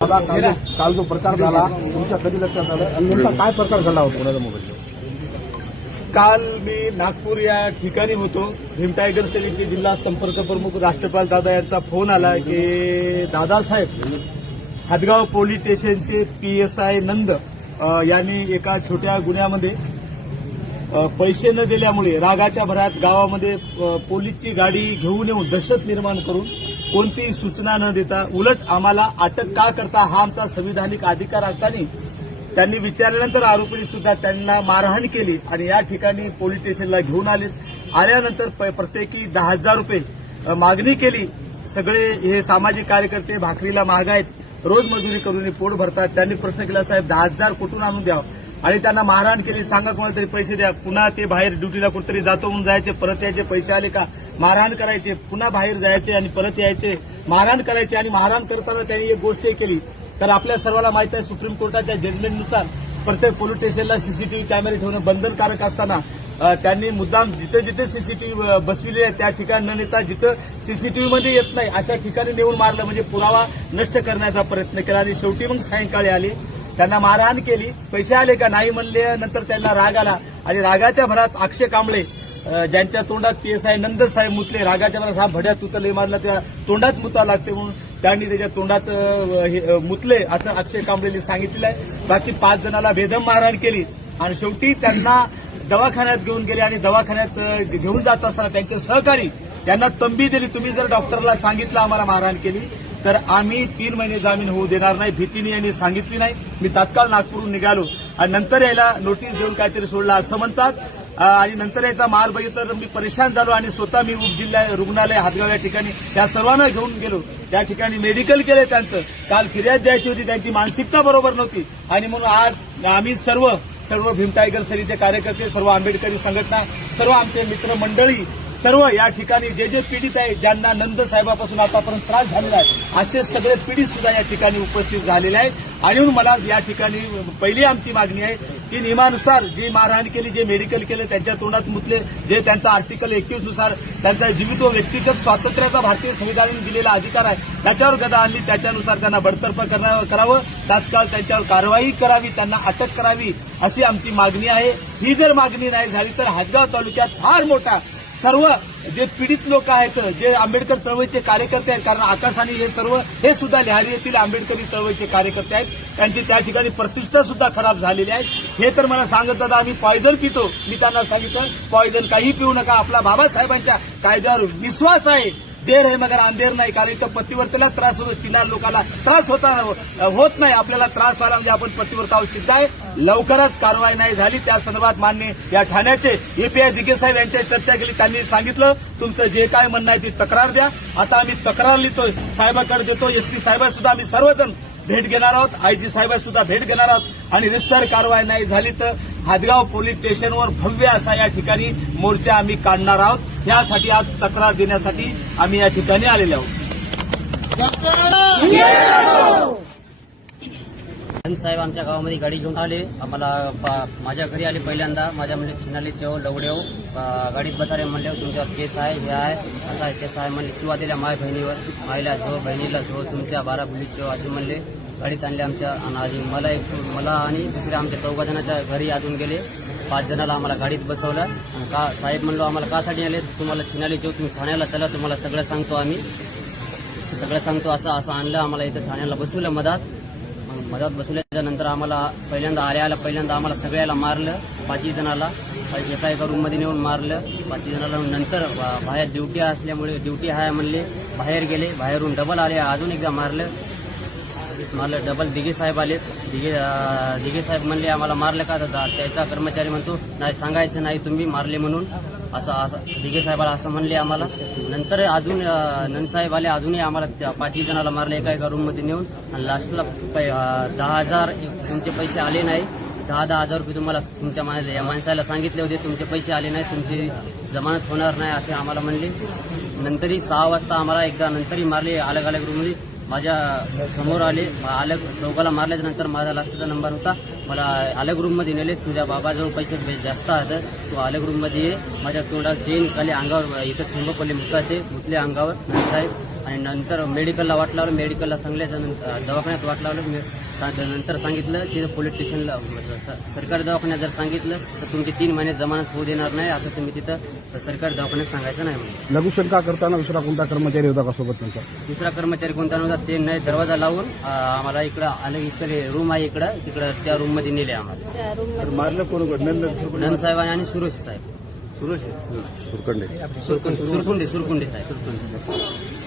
काल जो- काल जो प्रकार झाला तुमच्या कधी लक्षात आलं? आणि नेमका काय प्रकार घडला होता? कोणाचा मोबाईल काल मी नागपूर या ठिकाणी होतो. भीम टायगर सेनेचे जिल्हा संपर्क प्रमुख राष्ट्रपाल दादा यांचा फोन आला की दादासाहेब हदगाव पोलीस स्टेशनचे पीएसआय नंद अ, यांनी एका छोट्या गुन्ह्यामध्ये अ, पैसे न दिल्यामुळे रागाच्या भरात गावामध्ये अ, पोलीसची गाडी घेऊन येऊन दहशत निर्माण करून कोणतीही सूचना न देता उलट आम्हाला अटक का करता हा आमचा संविधानिक अधिकार असताना त्यांनी विचारल्यानंतर आरोपींनी सुद्धा त्यांना मारहाण केली आणि या ठिकाणी पोलीस स्टेशनला घेऊन आले. आल्यानंतर प- प्रत्येकी दहा हजार रुपये मागणी केली. सगळे हे सामाजिक कार्यकर्ते भाकरीला महाग आहेत. रोज मजुरी करून पोट भरतात. त्यांनी प्रश्न केला साहेब दहा हजार कुठून आणून द्यावं? आणि त्यांना मारहाण केली. सांगा कोणाला तरी पैसे द्या. पुन्हा ते बाहेर ड्युटीला कुठेतरी जातो म्हणून जायचे. परत यायचे पैसे आले का? मारहाण करायचे. पुन्हा बाहेर जायचे आणि परत यायचे. मारहाण करायचे आणि मारहाण करताना त्यांनी एक गोष्ट केली. तर आपल्या सर्वांना माहीत आहे सुप्रीम कोर्टाच्या जजमेंटनुसार प्रत्येक पोलीस स्टेशनला सीसीटीव्ही कॅमेरे ठेवणं बंधनकारक असताना त्यांनी मुद्दाम जिथे जिथे सीसीटीव्ही बसविले आहे त्या ठिकाणी न नेता जिथं सीसीटीव्ही मध्ये येत नाही अशा ठिकाणी नेऊन मारलं. म्हणजे पुरावा नष्ट करण्याचा प्रयत्न केला. आणि शेवटी मग सायंकाळी आली. त्यांना मारहाण केली. पैसे आले का? नाही म्हणले. नंतर त्यांना राग आला. आणि रागाच्या भरात अक्षय कांबळे ज्यांच्या तोंडात पीएसआय नंद साहेब मुतले रागाच्या भरात हा भड्यात तुतले मारला त्या तोंडात मुता लागते म्हणून त्यांनी त्याच्या तोंडात हे, मुतले असं अक्षय कांबळेने सांगितलेलं आहे. बाकी पाच जणाला बेदम मारहाण केली. आणि शेवटी त्यांना दवाखान्यात घेऊन गेले आणि दवाखान्यात घेऊन जात असताना त्यांचे सहकारी त्यांना तंबी दिली. तुम्ही जर डॉक्टरला सांगितलं आम्हाला मारहाण केली तर आम्ही तीन महिने जामीन होऊ देणार नाही. भीतीने यांनी सांगितली नाही. मी तात्काळ नागपूरहून निघालो. आणि नंतर यायला नोटीस देऊन काहीतरी सोडला असं म्हणतात. आणि नंतर याचा माल बघितला तर मी परेशान झालो आणि स्वतः मी उपजिल्हा रुग्णालय हातगाव या ठिकाणी त्या सर्वांना घेऊन गेलो. त्या ठिकाणी मेडिकल केले त्यांचं. काल फिर्याद द्यायची होती. त्यांची मानसिकता बरोबर नव्हती. आणि म्हणून आज आम्ही सर्व सर्व भीमटायगर सरीचे कार्यकर्ते सर्व आंबेडकरी संघटना सर्व आमचे मित्रमंडळी सर्व या ठिकाणी जे जे पीडित आहे ज्यांना नंद साहेबापासून आतापर्यंत त्रास झालेला आहे असे सगळे पीडित सुद्धा या ठिकाणी उपस्थित झालेले आहेत. आणि मला या ठिकाणी पहिली आमची मागणी आहे की नियमानुसार जी मारहाण केली जे मेडिकल केले त्यांच्या तोंडात मुतले जे त्यांचा आर्टिकल एकवीसनुसार त्यांचा जीवित व व्यक्तिगत स्वातंत्र्याचा भारतीय संविधानाने दिलेला अधिकार आहे त्याच्यावर गदा आणली त्याच्यानुसार त्यांना बडतर्फ करावं. तात्काळ त्यांच्यावर कारवाई करावी त्यांना अटक करावी अशी आमची मागणी आहे. ही जर मागणी नाही झाली तर हदगाव तालुक्यात फार मोठा सर्व जे पीडित लोक आहेत जे आंबेडकर चळवळीचे कार्यकर्ते आहेत कारण आकाशाने हे सर्व हे सुद्धा लिहारी येथील आंबेडकरी चळवळीचे कार्यकर्ते आहेत. त्यांची त्या ठिकाणी प्रतिष्ठा सुद्धा खराब झालेली आहे. हे तर मला सांगत दादा आम्ही पॉयझन पितो. मी त्यांना सांगितलं पॉयझन काही पिऊ नका. आपला बाबासाहेबांच्या कायद्यावर विश्वास आहे. देर आहे मगर अंधेर नाही. कारण इथं पतिवर्तेला त्रास होतो. चिनार लोकांना त्रास होता होत नाही. आपल्याला त्रास व्हायला म्हणजे आपण पतिवर्तावर सिद्ध आहे. लवकरच कारवाई नाही झाली. त्या संदर्भात मान्य या ठाण्याचे एपीआय दिगे साहेब यांच्या चर्चा केली. त्यांनी सांगितलं तुमचं जे काय म्हणणं आहे ती तक्रार द्या. आता आम्ही तक्रार लिहितोय साहेबाकडे देतो. एसपी साहेब सुद्धा आम्ही सर्वजण भेट घेणार आहोत. आयजी साहेब सुद्धा भेट घेणार आहोत. आणि रिस्तर कारवाई नाही झाली तर हादगाव पोलीस स्टेशनवर भव्य असा या ठिकाणी मोर्चा आम्ही काढणार आहोत. यासाठी आज तक्रार देण्यासाठी आम्ही या ठिकाणी आलेले आहोत. साहेब आमच्या गावामध्ये गाडी घेऊन आले. आम्हाला माझ्या घरी आले पहिल्यांदा. माझ्या म्हणजे छिनाली सेव लवडेव गाडीत बसारे म्हणले तुमच्यावर केस आहे हे आहे. असं आहे केस आहे? म्हणले शिवा दिल्या माय बहिणीवर मायला सो बहिणीला सो तुमच्या बारा बुलीत सो असे म्हणले. गाडीत आणले आमच्या आणि आधी मला एक मला आणि दुसऱ्या आमच्या चौघा जणाच्या घरी अजून गेले. पाच जणाला आम्हाला गाडीत बसवलं. आणि का साहेब म्हणलो आम्हाला कासाठी आले तुम्हाला छिनाली जेव तुम्ही ठाण्याला चला तुम्हाला सगळं सांगतो आम्ही. सगळं सांगतो असं असं आणलं. आम्हाला इथं ठाण्याला बसवलं मधात. मधात बसवल्याच्या नंतर आम्हाला पहिल्यांदा आल्या आल्या पहिल्यांदा आम्हाला सगळ्याला मारलं. पाचही जणाला. एका एका रूममध्ये नेऊन मारलं. पाचही जणाला नंतर बा- बाहेर ड्युटी असल्यामुळे ड्युटी आहे म्हणले. बाहेर गेले. बाहेरून डबल आले अजून एकदा मारलं. मारलं डबल दिघे साहेब आले दिघे अं, दिघे साहेब म्हणले आम्हाला मारलं का दादा? त्याचा कर्मचारी म्हणतो नाही सांगायचं नाही तुम्ही मारले म्हणून. असं असं दिघे साहेबाला असं म्हणले आम्हाला. नंतर अजून नंदसाहेब आले अजूनही आम्हाला त्या पाचही जणाला मारले एका एका रूममध्ये नेऊन. आणि लास्टला पै- दहा हजार तुमचे पैसे आले नाही. दहा दहा हजार रुपये तुम्हाला तुमच्या माणसा या माणसाला सांगितले होते तुमचे पैसे आले नाही तुमची जमानत होणार नाही असे आम्हाला म्हणले. नंतरही सहा वाजता आम्हाला एकदा नंतरही मारले अलग अलग रूममध्ये माझ्यासमोर आले अलग चौकाला मारल्याच्या नंतर माझा लास्टचा नंबर होता. मला अलग रूममध्ये नेले. तुझ्या बाबाजवळ पैसे जास्त आहेत. तू अलग रूममध्ये ये. माझ्या तोंडावर चेन खाली अंगावर इथं थंब पडले मुखाचे मुतले अंगावर साहेब. आणि नंतर मेडिकलला वाट लावलं. मेडिकलला सांगल्याच्या नंतर दवाखान्यात वाट लावलं. मी नंतर सांगितलं की पोलीस स्टेशनला सरकारी दवाखान्यात जर सांगितलं तर तुमची तीन महिने जमानत होऊ देणार नाही असं तुम्ही तिथं सरकारी दवाखान्यात सांगायचं नाही म्हणून. लघुशंका करताना दुसरा कोणता कर्मचारी होता का सोबत त्यांचा? दुसरा कर्मचारी कोणता नव्हता ते नाही दरवाजा लावून आम्हाला इकडं आलं इकडे रूम आहे इकडं तिकडं त्या रूममध्ये नेले आम्हाला. मारलं कोण नंद साहेब आणि सुरेश साहेब. सुरेश. सुरकंडे सुरकुंडे सुरकुंडे साहेब. सुरकुंडे.